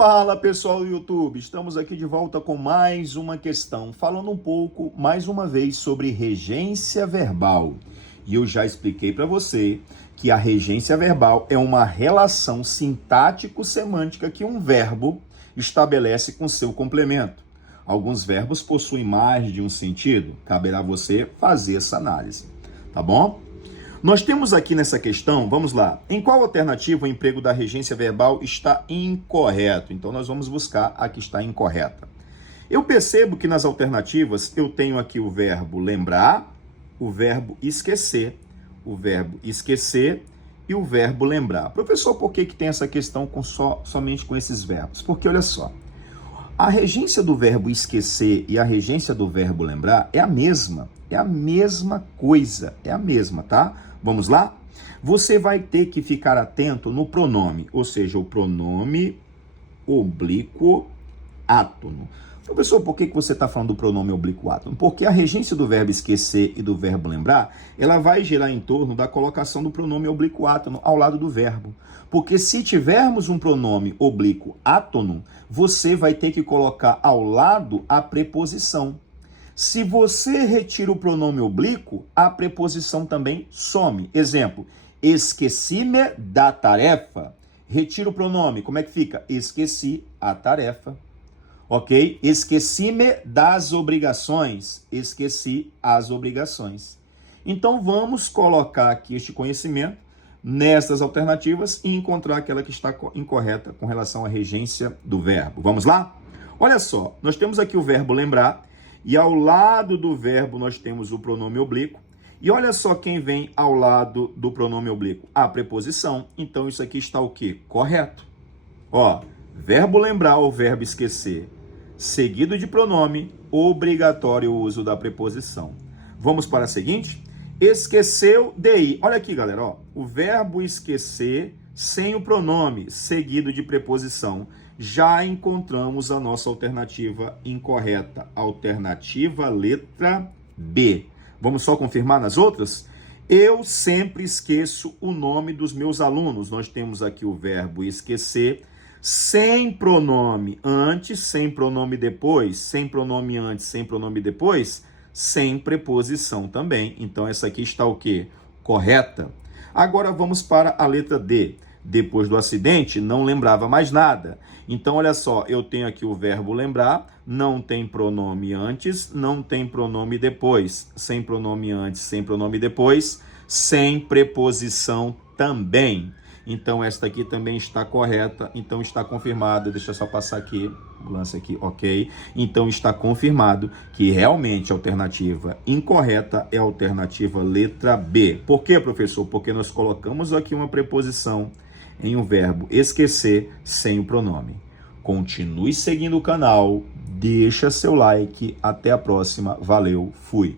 Fala pessoal do YouTube, estamos aqui de volta com mais uma questão, falando um pouco, mais uma vez, sobre regência verbal. E eu já expliquei para você que a regência verbal é uma relação sintático-semântica que um verbo estabelece com seu complemento. Alguns verbos possuem mais de um sentido, caberá a você fazer essa análise, tá bom? Nós temos aqui nessa questão, vamos lá, em qual alternativa o emprego da regência verbal está incorreto? Então, nós vamos buscar a que está incorreta. Eu percebo que nas alternativas eu tenho aqui o verbo lembrar, o verbo esquecer e o verbo lembrar. Professor, por que tem essa questão somente com esses verbos? Porque, olha só, a regência do verbo esquecer e a regência do verbo lembrar é a mesma coisa, é a mesma, tá? Vamos lá? Você vai ter que ficar atento no pronome, ou seja, o pronome oblíquo átono. Professor, por que você está falando do pronome oblíquo átono? Porque a regência do verbo esquecer e do verbo lembrar, ela vai girar em torno da colocação do pronome oblíquo átono ao lado do verbo. Porque se tivermos um pronome oblíquo átono, você vai ter que colocar ao lado a preposição. Se você retira o pronome oblíquo, a preposição também some. Exemplo, esqueci-me da tarefa. Retira o pronome, como é que fica? Esqueci a tarefa. Ok? Esqueci-me das obrigações. Esqueci as obrigações. Então, vamos colocar aqui este conhecimento nessas alternativas e encontrar aquela que está incorreta com relação à regência do verbo. Vamos lá? Olha só, nós temos aqui o verbo lembrar. E ao lado do verbo nós temos o pronome oblíquo. E olha só quem vem ao lado do pronome oblíquo. A preposição. Então isso aqui está o quê? Correto. Ó, verbo lembrar ou verbo esquecer, seguido de pronome, obrigatório o uso da preposição. Vamos para a seguinte? Esqueceu de ir. Olha aqui, galera, ó. O verbo esquecer sem o pronome, seguido de preposição. Já encontramos a nossa alternativa incorreta. Alternativa letra B. Vamos só confirmar nas outras? Eu sempre esqueço o nome dos meus alunos. Nós temos aqui o verbo esquecer, sem pronome antes, sem pronome depois, sem pronome antes, sem pronome depois, sem preposição também. Então, essa aqui está o quê? Correta. Agora, vamos para a letra D. Depois do acidente, não lembrava mais nada. Então, olha só, eu tenho aqui o verbo lembrar, não tem pronome antes, não tem pronome depois. Sem pronome antes, sem pronome depois, sem preposição também. Então, esta aqui também está correta, então está confirmado. Deixa eu só passar aqui, lance aqui, ok. Então, está confirmado que realmente a alternativa incorreta é a alternativa letra B. Por quê, professor? Porque nós colocamos aqui uma preposição em um verbo esquecer sem o pronome. Continue seguindo o canal, deixa seu like, até a próxima, valeu, fui!